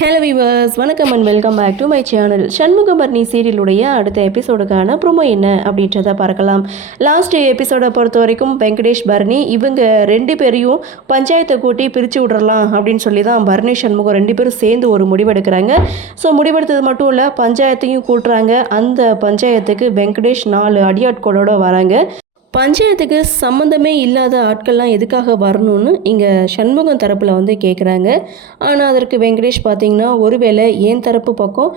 Hello viewers, வணக்கம் and welcome back to my channel. Shanmugaparani சீரியலுடைய அடுத்த எபிசோடுக்கான ப்ரோமோ என்ன அப்படின்றத பார்க்கலாம். லாஸ்ட் எபிசோடை பொறுத்த வரைக்கும் வெங்கடேஷ் பரணி இவங்க ரெண்டு பேரையும் பஞ்சாயத்தை கூட்டி பிரித்து விட்றலாம் அப்படின்னு சொல்லி தான் பரணி சண்முகம் ரெண்டு பேரும் சேர்ந்து ஒரு முடிவெடுக்கிறாங்க. ஸோ முடிவெடுத்தது மட்டும் இல்லை, பஞ்சாயத்தையும் கூட்டுறாங்க. அந்த பஞ்சாயத்துக்கு வெங்கடேஷ் 4 அடியாட்களோடு வராங்க. பஞ்சாயத்துக்கு சம்மந்தமே இல்லாத ஆட்கள்லாம் எதுக்காக வரணும்னு இங்கே சண்முகம் தரப்பில் வந்து கேட்குறாங்க. ஆனால் அதற்கு வெங்கடேஷ் பார்த்திங்கன்னா, ஒருவேளை என் தரப்பு பக்கம்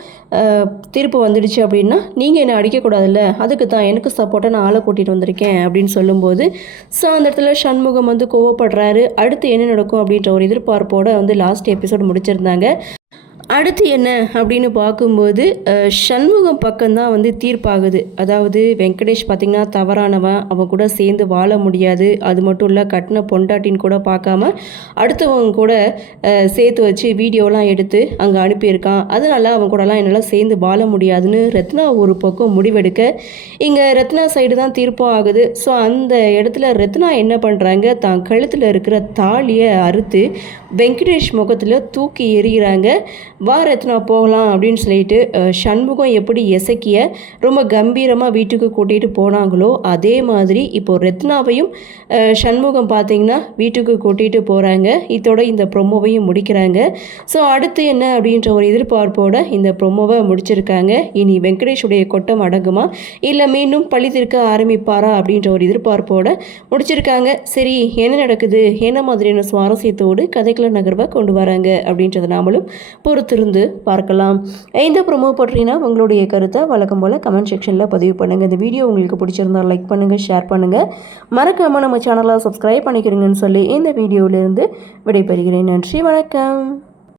தீர்ப்பு வந்துடுச்சு அப்படின்னா நீங்கள் என்னை அடிக்கக்கூடாதுல்ல, அதுக்கு தான் எனக்கு சப்போர்ட்டாக நான் ஆளை கூட்டிகிட்டு வந்திருக்கேன் அப்படின்னு சொல்லும்போது, ஸோ அந்த இடத்துல சண்முகம் வந்து கோவப்படுறாரு. அடுத்து என்ன நடக்கும் அப்படின்ற ஒரு எதிர்பார்ப்போடு வந்து லாஸ்ட் எபிசோடு முடிச்சிருந்தாங்க. அடுத்து என்ன அப்படின்னு பார்க்கும்போது சண்முகம் பக்கம்தான் வந்து தீர்ப்பாகுது. அதாவது வெங்கடேஷ் பார்த்திங்கன்னா தவறானவன், அவன் கூட சேர்ந்து வாழ முடியாது. அது மட்டும் இல்லை, கட்டின பொண்டாட்டின்னு கூட பார்க்காம அடுத்தவங்க கூட சேர்த்து வச்சு வீடியோலாம் எடுத்து அங்கே அனுப்பியிருக்கான். அதனால அவன் கூடலாம் என்னால் சேர்ந்து வாழ முடியாதுன்னு ரத்னா ஒரு பக்கம் முடிவெடுக்க, இங்கே ரத்னா சைடு தான் தீர்ப்பும் ஆகுது. ஸோ அந்த இடத்துல ரத்னா என்ன பண்ணுறாங்க, தான் கழுத்தில் இருக்கிற தாலியை அறுத்து வெங்கடேஷ் முகத்தில் தூக்கி எறிகிறாங்க. வா ரத்னா போகலாம் அப்படின்னு சொல்லிட்டு சண்முகம் எப்படி எசக்கிய ரொம்ப கம்பீரமாக வீட்டுக்கு கூட்டிகிட்டு போனாங்களோ அதே மாதிரி இப்போது ரத்னாவையும் சண்முகம் பார்த்திங்கன்னா வீட்டுக்கு கூட்டிகிட்டு போகிறாங்க. இதோட இந்த ப்ரொமோவையும் முடிக்கிறாங்க. ஸோ அடுத்து என்ன அப்படின்ற ஒரு எதிர்பார்ப்போட இந்த ப்ரொமோவை முடிச்சிருக்காங்க. இனி வெங்கடேஷுடைய கொட்டம் அடங்குமா, இல்லை மீண்டும் பழி தீர்க்க ஆரம்பிப்பாரா அப்படின்ற ஒரு எதிர்பார்ப்போட முடிச்சிருக்காங்க. சரி, என்ன நடக்குது, என்ன மாதிரியான சுவாரஸ்யத்தோடு கதைக்குள்ள நகர்வை கொண்டு வராங்க அப்படின்றத நாமளும் பொறுத்திருந்து பார்க்கலாம். இந்த ப்ரோமோ பற்றினா உங்களுடைய கருத்தை வழக்கம் போல் கமெண்ட் செக்ஷனில் பதிவு பண்ணுங்கள். இந்த வீடியோ உங்களுக்கு பிடிச்சிருந்தால் லைக் பண்ணுங்கள், ஷேர் பண்ணுங்கள். மறக்காமல் நம்ம சேனலை சப்ஸ்கிரைப் பண்ணிக்கிறீங்கன்னு சொல்லி இந்த வீடியோவிலேருந்து விடைபெறுகிறேன். நன்றி, வணக்கம்.